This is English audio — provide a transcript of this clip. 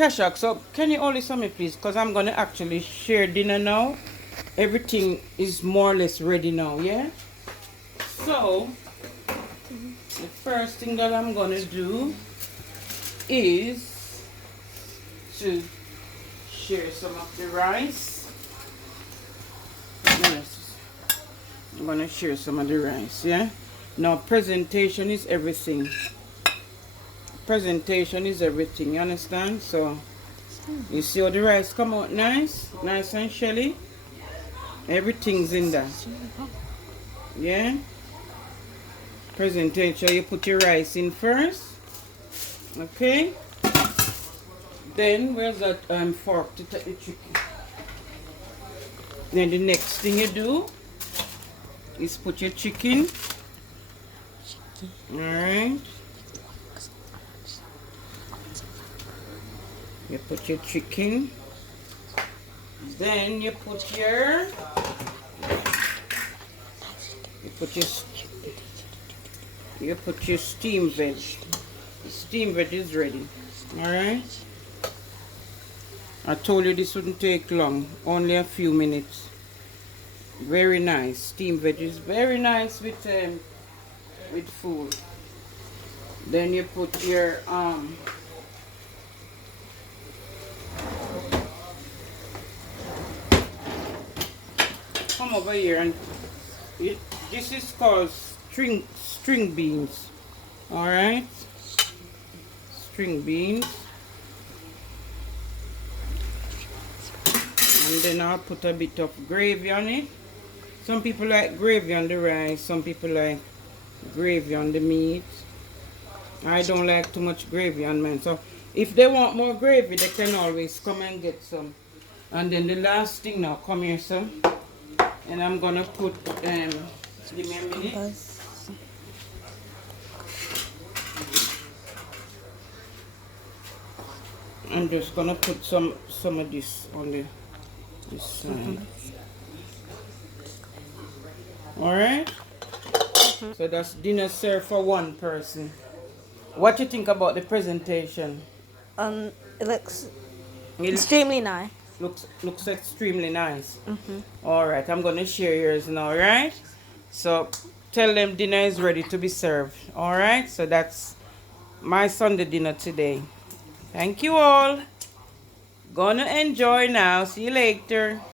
Tasha, so can you hold this for me, please? Because I'm going to actually share dinner now. Everything is more or less ready now, yeah? So, the first thing that I'm going to do is to share some of the rice. Yes. I'm going to share some of the rice, yeah? Now, presentation is everything. Presentation is everything, you understand? So, you see how the rice come out nice? Nice and shelly? Everything's in there. Yeah? Presentation, you put your rice in first. Okay? Then, where's that fork to take the chicken? Then the next thing you do is put your chicken. Alright. You put your chicken. Then you put your steam veg. The steam veg is ready. Alright. I told you this wouldn't take long, only a few minutes. Very nice. Steam veg is very nice with food. Then you put your come over here and this is called string beans. All right, string beans. And then I'll put a bit of gravy on it. Some people like gravy on the rice, some people like gravy on the meat. I don't like too much gravy on mine. So if they want more gravy, they can always come and get some. And then the last thing now, come here, sir. And I'm gonna put, give me a minute. I'm just gonna put some of this on this side. Alright? So that's dinner served for one person. What do you think about the presentation? It looks extremely nice. Looks extremely nice. Alright, I'm gonna share yours now, alright? So tell them dinner is ready to be served. Alright? So that's my Sunday dinner today. Thank you all. Gonna enjoy now. See you later.